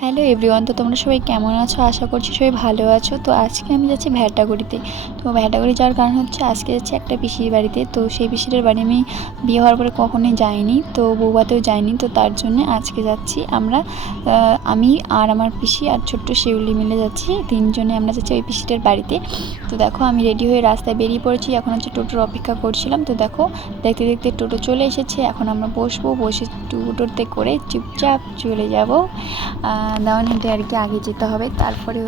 Hello everyone, তো তোমরা সবাই কেমন আছো? আশা করছি সবাই ভালো আছো। তো আজকে আমি যাচ্ছি ভ্যাটাগুড়িতে। তো ভ্যাটাগুড়ি যাওয়ার কারণ হচ্ছে আজকে যাচ্ছি একটা পিসির বাড়িতে। তো সেই পিসিটার বাড়ি আমি বিয়ে হওয়ার পরে কখনোই যাইনি, তো বউভাতেও যাইনি। তো তার জন্য আজকে যাচ্ছি আমরা, আমি আর আমার পিসি আর ছোট্ট শিউলি মিলে যাচ্ছি। তিনজনে আমরা যাচ্ছি ওই পিসিটার বাড়িতে। তো দেখো আমি রেডি হয়ে রাস্তায় বেরিয়ে পড়েছি। এখন হচ্ছে টোটোর অপেক্ষা করছিলাম। তো দেখো দেখতে দেখতে টোটো চলে এসেছে। এখন আমরা বসবো, বসে টোটোতে করে চুপচাপ চলে যাব। দাওয়ানহাটে আর কি আগে যেতে হবে, তারপরে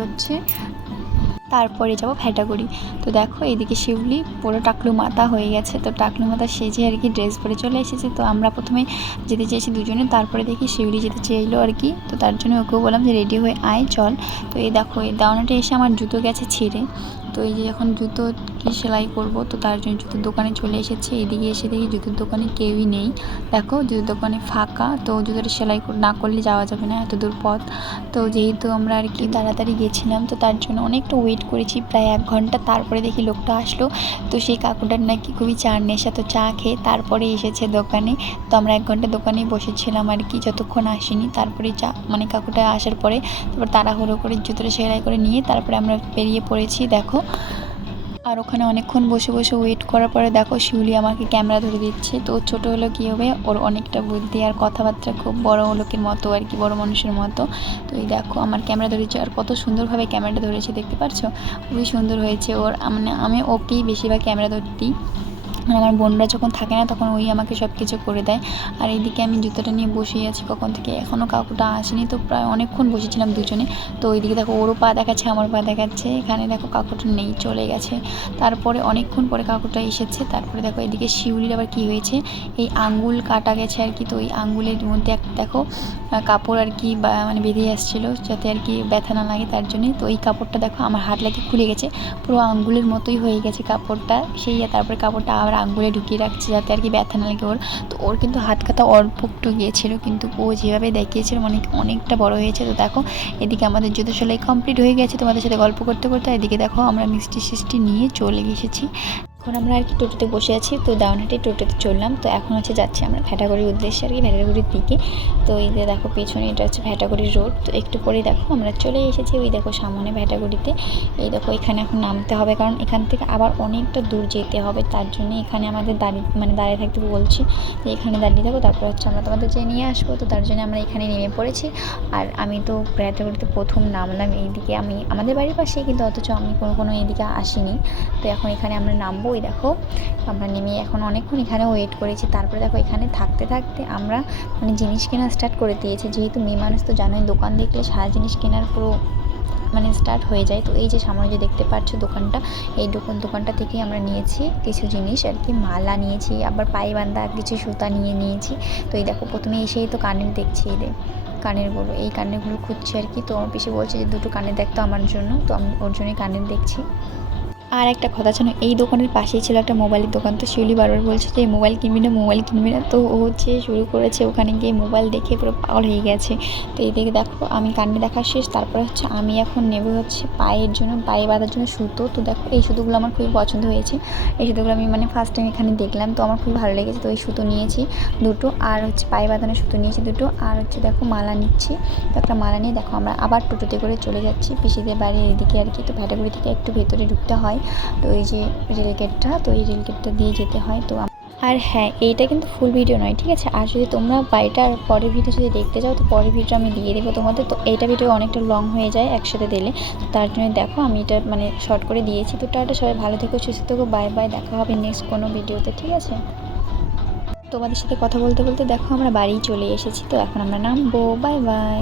যাব ভ্যাটাগুড়ি। তো দেখো এইদিকে শিউলি পুরো টাকলু মাথা হয়ে গেছে। তো টাকলু মাথা সেজে আর কি ড্রেস পরে চলে এসেছে। তো আমরা প্রথমে যেতে চেয়েছি দুজনে, তারপরে দেখি শিউলি যেতে চেয়েলো আর কি। তো তার জন্য ওকেও বললাম যে রেডি হয়ে আয় চল। তো এই দেখো এই দাওয়ানহাটে এসে আমার জুতো গেছে ছিঁড়ে। তো এই যে যখন জুতো কি সেলাই করব, তো তার জন্য জুতোর দোকানে চলে এসেছি। এদিকে এসে দেখি জুতোর দোকানে কেউই নেই। দেখো জুতোর দোকানে ফাঁকা। তো জুতোটা সেলাই না করলে যাওয়া যাবে না, এত দূর পথ। তো যেহেতু আমরা আর কি তাড়াতাড়ি গেছিলাম, তো তার জন্য অনেকটা ওয়েট করেছি, প্রায় 1 ঘন্টা। তারপরে দেখি লোকটা আসলো। তো সেই কাকুটার নাকি খুবই চার নেশা। তো চা খেয়ে তারপরে এসেছে দোকানে। তো আমরা 1 ঘন্টা দোকানেই বসেছিলাম আর কি, যতক্ষণ আসেনি। তারপরে চা মানে কাকুটা আসার পরে তারপর তাড়াহুড়ো করে জুতোটা সেলাই করে নিয়ে তারপরে আমরা বেরিয়ে পড়েছি। দেখো আর ওখানে অনেকক্ষণ বসে বসে ওয়েট করার পরে দেখো শিউলি আমাকে ক্যামেরা ধরে দিচ্ছে। তো ছোটো হলো কী হবে, ওর অনেকটা বুদ্ধি আর কথাবার্তা খুব বড় লোকের মতো আর কি, বড় মানুষের মতো। তো এই দেখো আমার ক্যামেরা ধরেছে, আর কত সুন্দরভাবে ক্যামেরাটা ধরেছে দেখতে পাচ্ছ, খুবই সুন্দর হয়েছে ওর। মানে আমি ওকেই বেশিরভাগ ক্যামেরা ধরতে দিই। আমার বোনরা যখন থাকে না তখন ওই আমাকে সব কিছু করে দেয়। আর এইদিকে আমি জুতোটা নিয়ে বসেই আছি কখন থেকে, এখনও কাকুটা আসেনি। তো প্রায় অনেকক্ষণ বসেছিলাম দুজনে। তো ওইদিকে দেখো ওরও পা দেখাচ্ছে, আমার পা দেখাচ্ছে। এখানে দেখো কাকুটা নেই, চলে গেছে। তারপরে অনেকক্ষণ পরে কাকুটা এসেছে। তারপরে দেখো এদিকে শিউলির আবার কী হয়েছে, এই আঙ্গুল কাটা গেছে আর কি। তো ওই আঙ্গুলের মধ্যে দেখো কাপড় আর কি মানে বেঁধে আসছিলো যাতে আর কি ব্যথা না লাগে, তার জন্যে। তো এই কাপড়টা দেখো আমার হাত লাগে খুলে গেছে, পুরো আঙ্গুলের মতোই হয়ে গেছে কাপড়টা। তারপরে কাপড়টা আবার আঙ্গুলে ঢুকিয়ে রাখছে যাতে আর কি ব্যথা না লাগে ওর। তো ওর কিন্তু হাত কাটা অল্প একটু গিয়েছিলো, কিন্তু ও যেভাবে দেখিয়েছিল অনেকটা বড় হয়েছে। তো দেখো এদিকে আমাদের জুতো সেলাই কমপ্লিট হয়ে গেছে তোমাদের সাথে গল্প করতে করতে। এদিকে দেখো আমরা মিষ্টি নিয়ে চলে এসেছি। এখন আমরা আর কি টোটোতে বসে আছি। তো দাওয়ানহাটে টোটোতে চললাম। তো এখন হচ্ছে যাচ্ছি আমরা ভ্যাটাগুড়ির উদ্দেশ্যে আর কি, ভ্যাটাগুড়ির দিকে। তো এই যে দেখো পেছনে এটা হচ্ছে ভ্যাটাগুড়ির রোড। তো একটু পরেই দেখো আমরা চলে এসেছি, ওই দেখো সামনে ভ্যাটাগুড়িতে। এই দেখো এখানে এখন নামতে হবে, কারণ এখান থেকে আবার অনেকটা দূর যেতে হবে। তার জন্য এখানে আমাদের দাঁড়িয়ে থাকতে বলছি, যে এখানে দাঁড়িয়ে থাকো, তারপর হচ্ছে আমরা তোমাদের যে নিয়ে আসবো। তো তার জন্য আমরা এখানে নেমে পড়েছি। আর আমি তো ভ্যাটাগুড়িতে প্রথম নামলাম এইদিকে, আমি আমাদের বাড়ির পাশেই, কিন্তু অথচ আমি কোনো এইদিকে আসিনি। তো এখন এখানে আমরা নামবো। ওই দেখো আমরা নেমে এখন অনেকক্ষণ এখানে ওয়েট করেছি। তারপরে দেখো এখানে থাকতে থাকতে আমরা মানে জিনিস কেনা স্টার্ট করে দিয়েছি। যেহেতু মেয়ে মানুষ তো জানোই, দোকান দেখলে সারা জিনিস কেনার পুরো মানে স্টার্ট হয়ে যায়। তো এই যে সামনে যে দেখতে পাচ্ছ দোকানটা, এই দোকানটা থেকেই আমরা নিয়েছি কিছু জিনিস আর কি, মালা নিয়েছি, আবার পায়ে বাঁধা কিছু সুতা নিয়েছি। তো এই দেখো প্রথমে এসেই তো কানের দেখছি, কানেরগুলো, এই কানেরগুলো খুঁজছি আর কি। তো আমার পিসি বলছে যে দুটো কানের দেখতো আমার জন্য, তো আমি ওর জন্যই কানের দেখছি। আর একটা কথা ছিল, এই দোকানের পাশেই ছিল একটা মোবাইলের দোকান। তো শিউলি বারবার বলছে যে মোবাইল কিনবি না। তো ও হচ্ছে শুরু করেছে ওখানে গিয়ে মোবাইল দেখে পুরো পাগল হয়ে গেছে। তো এই দিকে দেখো আমি কানে দেখা শেষ। তারপরে হচ্ছে আমি এখন নেব হচ্ছে পায়ে বাঁধার জন্য সুতো। তো দেখো এই সুতোগুলো আমার খুবই পছন্দ হয়েছে। এই সুতোগুলো আমি মানে ফার্স্ট টাইম এখানে দেখলাম, তো আমার খুবই ভালো লেগেছে। তো এই সুতো নিয়েছি দুটো, আর হচ্ছে পায়ে বাঁধানোর সুতো নিয়েছি দুটো, আর হচ্ছে দেখো মালা নিচ্ছি। তো একটা মালা নিয়ে দেখো আমরা আবার টোটোতে করে চলে যাচ্ছি পিসিদের বাড়ির এদিকে আর কি। তো ভ্যাটাগুড়ি থেকে একটু ভেতরে ঢুকতে হয়। তো এই যে রেলগেটটা, তো এই রেলগেটটা দিয়ে যেতে হয়। তো আর হ্যাঁ, এইটা কিন্তু ফুল ভিডিও নয়, ঠিক আছে। আর যদি তোমরা বাড়িটার পরের ভিডিও যদি দেখতে চাও, তো পরের ভিডিও আমি দিয়ে দেবো তোমাদের। তো এইটা ভিডিও অনেকটা লং হয়ে যায় একসাথে দিলে, তো তার জন্য দেখো আমি এটা মানে শর্ট করে দিয়েছি। তো টাটা, সবাই ভালো থেকো, সুস্থ থেকো, বাই বাই, দেখা হবে নেক্সট কোনো ভিডিওতে, ঠিক আছে। তোমাদের সাথে কথা বলতে বলতে দেখো আমরা বাড়ি চলে এসেছি। তো এখন আমরা নামবো, বাই বাই।